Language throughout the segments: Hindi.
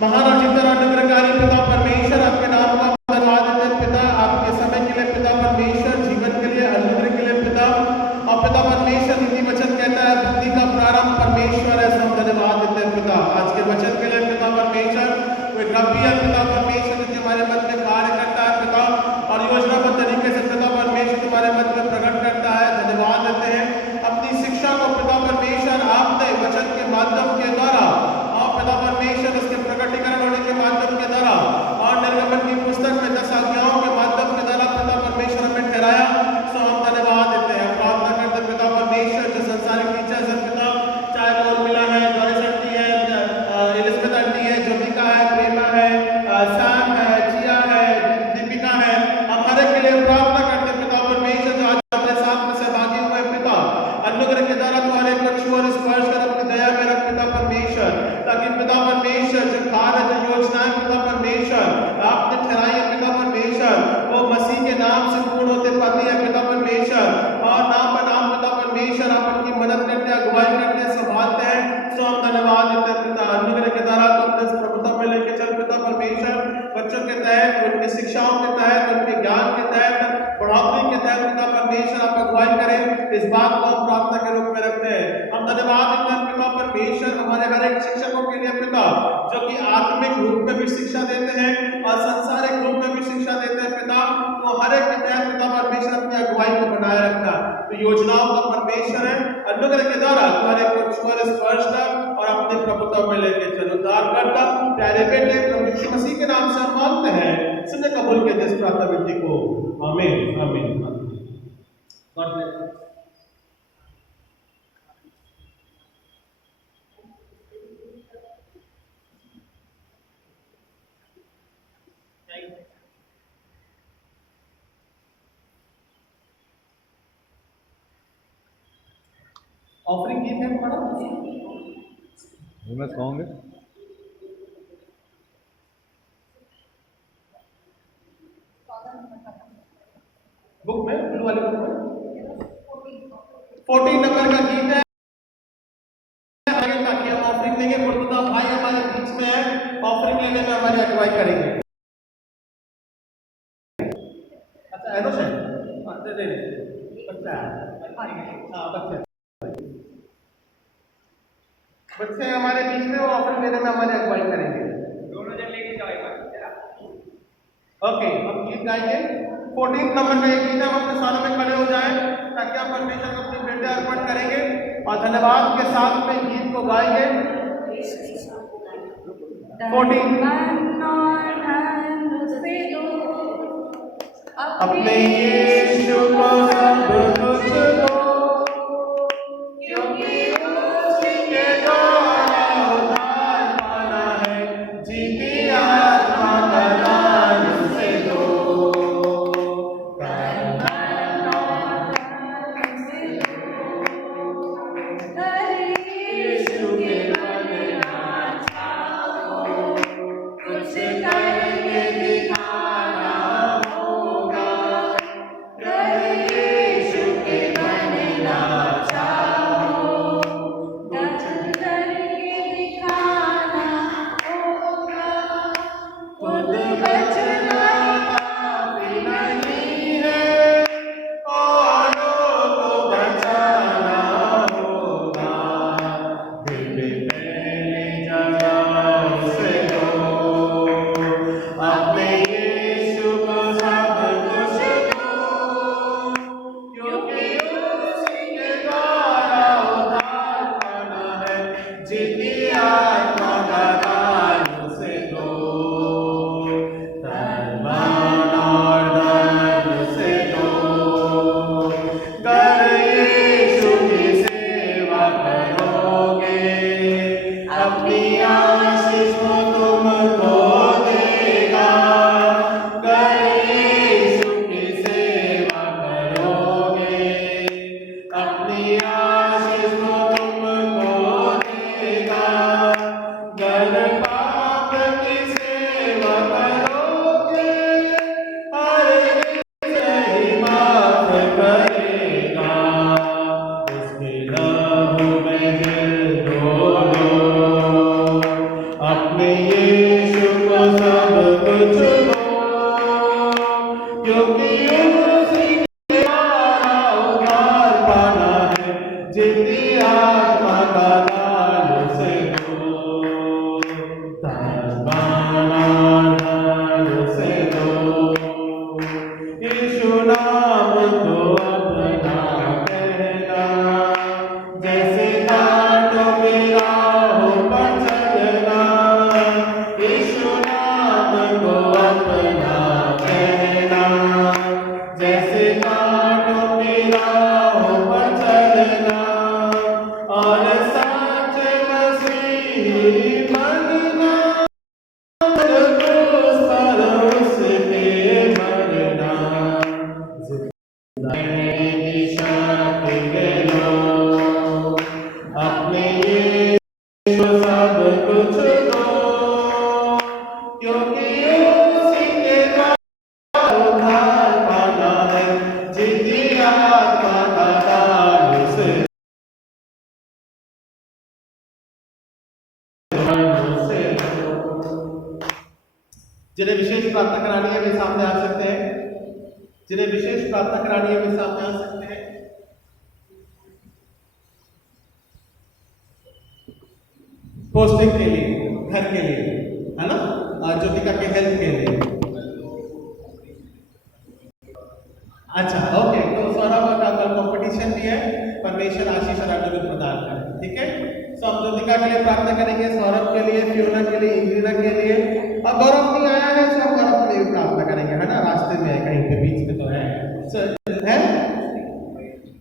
महान जितना अनुग्रहकारी पिता परमेश्वर, आपके नाम का धन्यवाद देते हैं पिता, आपके समय के लिए पिता परमेश्वर, जीवन के लिए, अनुग्रह के लिए पिता। और पिता परमेश्वर नीति वचन कहता है बुद्धि का प्रारंभ परमेश्वर है, हम धन्यवाद देते हैं पिता आज के वचन के लिए पिता परमेश्वर। कोई रब है पिता परमेश्वर जो हमारे मन में कार्य करता है पिता, और योजनाबद्ध तरीके से पिता परमेश्वर तुम्हारे मन में प्रकट करता है, धन्यवाद देते हैं। अपनी शिक्षा को पिता परमेश्वर आपने वचन के माध्यम के द्वारा और पिता परमेश्वर उसके प्रकटीकरण होने के माध्यम के द्वारा और निर्गमन की पुस्तक में 10 आज्ञाओं के माध्यम के द्वारा पिता परमेश्वर हमें ठहराया, सो हम धन्यवाद देते हैं। प्रार्थना करते पिता परमेश्वर जो संसारिक टीचर्स है पिता, चाहे वो मिला है, डॉरिस आंटी है, एलिजाबेथ आंटी है, ज्योतिका है, प्रेमा है, सैम है, जिया है, दीपिका है, हम हर एक के लिए प्रार्थना करते पिता परमेश्वर जो आज अपने साथ में सहभागी हुए पिता, अनुग्रह के द्वारा तुम्हारे को छू और स्पर्श कर अपनी दया में रख पिता परमेश्वर, ताकि पिता परमेश्वर जो कार्य जो योजनाएं पिता परमेश्वर आपने ठहराई है पिता परमेश्वर, वो मसीह के नाम से पूर्ण होते पाती है पिता परमेश्वर, और नाम पर नाम पिता परमेश्वर आप उनकी मदद करते हैं, अगुवाई करते हैं, संभालते हैं, सो हम धन्यवाद देते हैं पिता। अनुग्रह के द्वारा तो अपने प्रभुता में लेके चल पिता परमेश्वर, बच्चों के तहत, उनकी शिक्षाओं के तहत, उनके ज्ञान के तहत, बढ़ोतरी के तहत पिता परमेश्वर आप अगुवाई करें, इस बात को हम प्रार्थना के रूप में रखते हैं। हम धन्यवाद देते हैं पिता परमेश्वर हमारे हर एक शिक्षकों के लिए पिता, जो कि आत्मिक रूप में भी शिक्षा देते हैं और सांसारिक रूप में भी शिक्षा देते हैं पिता, तो हर एक के तहत पिता परमेश्वर अपनी अगुवाई को बनाए रखना, तो योजनाओं का परमेश्वर है, अनुग्रह के द्वारा तुम्हारे को छू स्पर्श कर और अपने प्रभुत्व में लेके चलो। उद्धार करता प्यारे बेटे प्रभु यीशु मसीह के नाम से हम मांगते हैं, सुने कबूल के इस प्रार्थना विनती को, आमीन आमीन। God bless you. ऑफरिंग गीत है हमारा, मैं कहूँगे बुक में, ब्लू वाले बुक में 14 नंबर का गीत है, आगे ताकि हम ऑफरिंग देंगे। गुरुदा भाई हमारे बीच में है, ऑफरिंग लेने में हमारी अगुवाई करेंगे। अच्छा एनो से दे बच्चा, हाँ बच्चे हमारे बीच में, वो ऑफरिंग लेने में हमारी अगुवाई करेंगे। दोनों जन लेके जाओ एक बार। ओके, हम गीत गाएंगे। 14 नंबर का एक गीत है, हम अपने सालों में खड़े हो जाएं ताकि हम परमेश्वर को अपनी भेंटें अर्पण करेंगे और धन्यवाद के साथ में गीत को गाएंगे। 14 अपने यीशु को सब कुछ दो, क्योंकि उसी के द्वारा उद्धार पाना है, जीती आत्मा का दान उसे दो। यीशु के बनना चाहो, कुछ करके दिखाना होगा, यीशु के बनना चाहो, कुछ करके दिखाना होगा, खुद बचना काफी नहीं है, औरों को बचाना होगा, दिल पहले जगह से दो, अपने यीशु को सब कुछ दो, क्योंकि उसी के द्वारा उद्धार पाना है, जीती आत्मा का दान उसे दो, तन मन और धन उसे दो, कर यीशु की सेवा करोगे, अपनी आशीष को तुमको देगा, कर यीशु की सेवा करोगे, अपनी आशीष को तुमको देगा, गर पाप की सेवा करोगे, हर सही माफ करेगा, उसके लहू में दिल धो लो, अपने दो, क्योंकि उसी के द्वारा उद्धार पाना है, जिंदी आत्मा का दान से जिन्हें विशेष प्रार्थना करानी है वे सामने आ सकते हैं। जिन्हें विशेष प्रार्थना करानी है वे सामने आ सकते हैं। पोस्टिंग के लिए, घर के लिए, है ना, और ज्योतिका के हेल्थ के लिए। अच्छा, ओके, तो सौरभ का कल कंपटीशन भी है। परमेश्वर आशीष और अनुग्रह प्रदान करें, ठीक है। तो हम ज्योतिका के लिए प्रार्थना करेंगे, सौरभ के लिए, फियोना के लिए, इंद्रिना के लिए, और गौरव नहीं आया है तो हम गौरव के लिए भी प्रार्थना करेंगे, है ना, रास्ते में है, कहीं पे बीच में तो है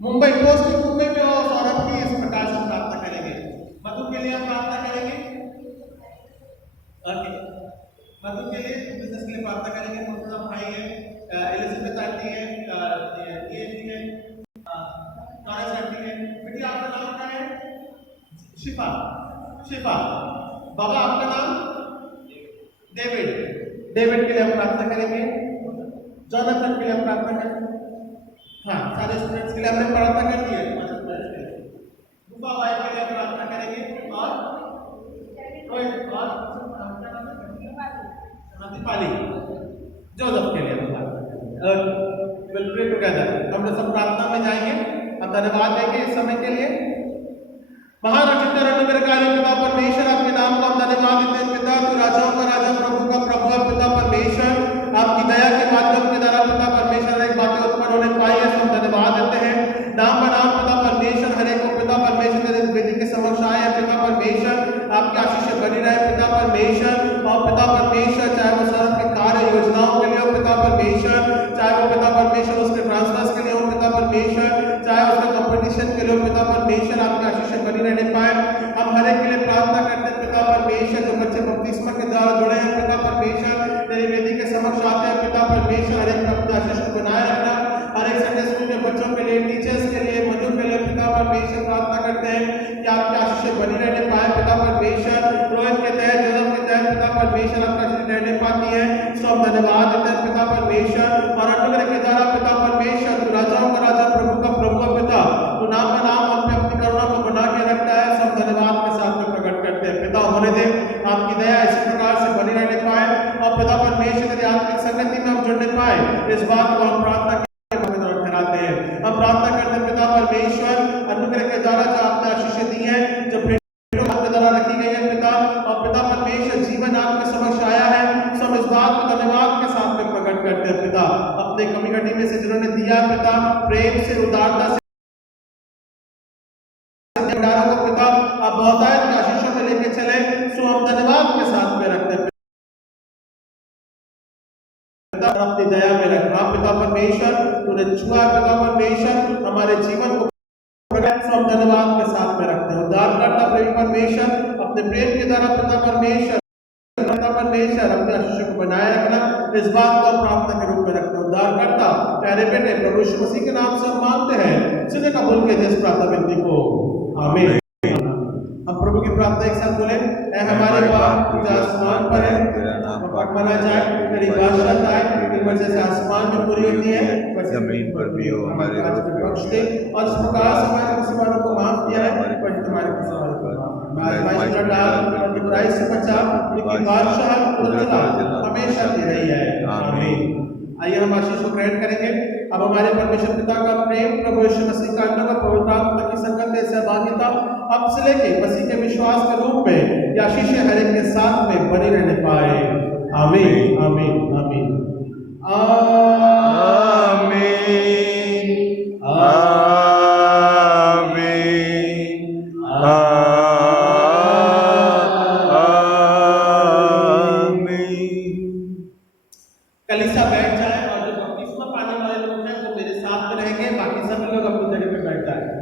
मुंबई पोस्ट मुंबई में और सौरभ की इस प्रकार से प्रार्थना करेंगे। मधु के लिए हम प्रार्थना करेंगे, ओके, मधु के लिए बिजनेस के लिए प्रार्थना करेंगे। मुर्तजा भाई है, एलिजाबेथ आंटी है, ये भी है, नॉरेस आंटी है। बेटी आपका नाम क्या है? शिफा, शिफा। बाबा आपका नाम? डेविड, डेविड के लिए हम प्रार्थना करेंगे। जोनाथन के लिए हम प्रार्थना करेंगे। हाँ, सारे स्टूडेंट्स के लिए हमने प्रार्थना कर दी है। गुफा भाई के लिए हम प्रार्थना करेंगे, और रोहित और दीपाली, जोसेफ के लिए हम प्रार्थना करेंगे। Will pray together. हम लोग सब प्रार्थना में जाएंगे। हम धन्यवाद देंगे इस समय के लिए। महान और अनुग्रहकारी पिता परमेश्वर, आपके नाम को हम धन्यवाद देते हैं। पिता, तू राजाओं का राजा, प्रभु का प्रभु है। पिता परमेश्वर, आपकी दया के माध्यम के द्वारा पिता परमेश्वर एक बातें उत्पन्न होने पाई है, हम धन्यवाद देते हैं। नाम बनाम पिता परमेश्वर, हर एक को पिता परमेश्वर तेरे वेदी के समक्ष आए हैं। पिता परमेश्वर, आपकी आशीष बनी रहे पिता परमेश्वर। और पिता परमेश्वर, चाहे वो सड़क के कार्य योजनाओं के लिए हो पिता परमेश्वर, चाहे वो पिता परमेश्वर उसके ट्रांसफर्स के लिए हो पिता परमेश्वर, चाहे उसके कंपटीशन के लिए हो पिता परमेश्वर, आपकी आशीष बनी रहने पाए। हम हर एक के लिए प्रार्थना करते हैं पिता परमेश्वर, जो बच्चे बपतिस्मा के द्वारा जुड़े हैं पिता परमेश्वर, तेरी वेदी के समक्ष आते हैं पिता परमेश्वर, हर एक अपनी आशीष को बनाए रखना। हर एक संडे स्कूल के बच्चों के लिए, टीचर्स के लिए, मधु के लिए पिता परमेश्वर प्रार्थना करते हैं कि आपकी आशीष बनी रहने पाए पिता परमेश्वर। रोहित के तहत, जोसेफ के तहत पिता परमेश्वर आपका आशीष रहने पाती है। सो हम धन्यवाद देते हैं पिता परमेश्वर। और अनुग्रह के द्वारा पिता परमेश्वर, तू राजाओं का राजा, प्रभु का प्रभु है पिता, तू नाम का नाम हम पे अपनी करुणा को बना के रखता है। सब धन्यवाद के साथ में प्रकट करते हैं पिता। होने दे आपकी दया इसी प्रकार से बनी रहने पाए, और पिता परमेश्वर तेरी आत्मिक संगति में हम जुड़ने पाए, इस बात को हम प्रार्थना ठहराते हैं। हम प्रार्थना करते हैं पिता परमेश्वर, अनुग्रह के द्वारा जो आपने आशीष दी है, जो के द्वारा रखी गई है पिता, और पिता परमेश्वर जीवन आपके समक्ष आया है। सब इस बात को धन्यवाद के साथ में प्रकट करते हैं पिता। अपने कमी घटी में से जिन्होंने दिया पिता, प्रेम से, उदारता से को पिता आप बहुतायत के आशीषों में लेके चले। सो हम धन्यवाद के साथ में रखते हैं पिता, अपनी दया में रखना पिता परमेश्वर। तूने छुआ पिता परमेश्वर हमारे जीवन को, हम धन्यवाद के साथ में रखते हैं। उद्धारकर्ता प्रेम परमेश्वर, अपने प्रेम के द्वारा पिता परमेश्वर अपने आशीष को बनाए रखना, इस बात को प्रार्थना के रूप में रखते हैं। उद्धारकर्ता प्यारे बेटे प्रभु यीशु मसीह के नाम से हम मांगते हैं, सुने कबूल कीजिए इस प्रार्थना विनती को, आमीन। हम प्रभु की प्रार्थना एक साथ बोले, ऐ हमारे बाप जो आसमान पर है, तेरा नाम माना जाए, तेरी बादशाहत आए, तेरी मर्जी जैसे आसमान में पूरी होती है वैसे जमीन पर भी हो। हमारे रोज के बख्श दे, और इस प्रकार से हमारे मुसीबतों को माफ किया है, पर तुम्हारे मुसीबतों को आजमाइश में डाल, और बुराई से बचा, क्योंकि बादशाह हमेशा तेरा ही है, आमीन। आइए हम आशीष को ग्रहण करेंगे। अब हमारे परमेश्वर पिता का प्रेम, प्रभु यीशु मसीह का अनुग्रह, पवित्र आत्मा की संगत सहभागिता अब से लेके मसीह के विश्वास के रूप में या आशीष हर एक के साथ में बनी रहने पाए, आमीन आमीन आमीन।